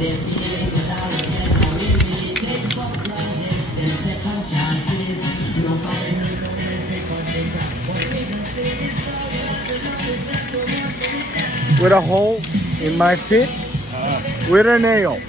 With a hole in my feet with a nail.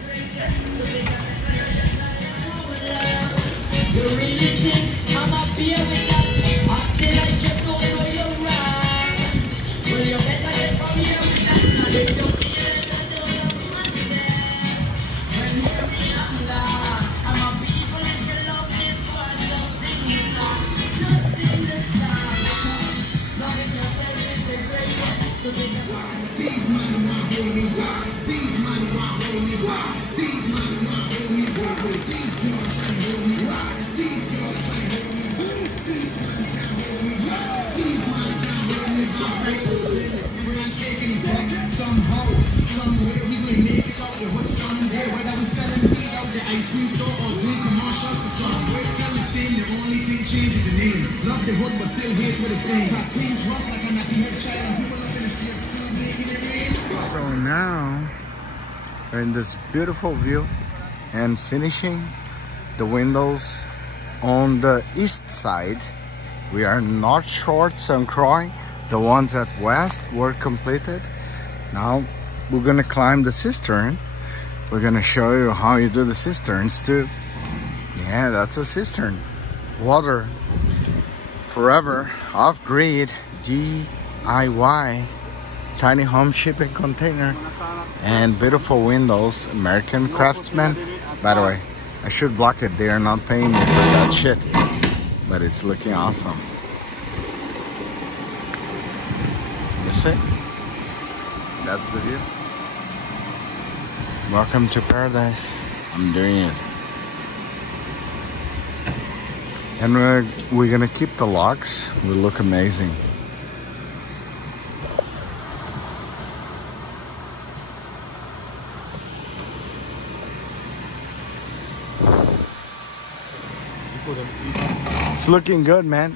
So now we're in this beautiful view and finishing the windows on the east side. We are not short on Croix. The ones at west were completed. Now we're gonna climb the cistern. We're gonna show you how you do the cisterns too. Yeah, that's a cistern. Water forever, off-grid, DIY, tiny home shipping container, and beautiful windows, American craftsman. By the way, I should block it. They are not paying me for that shit, but it's looking awesome. You see? That's the view. Welcome to paradise. I'm doing it. And we're gonna keep the locks. Will look amazing. It's looking good, man.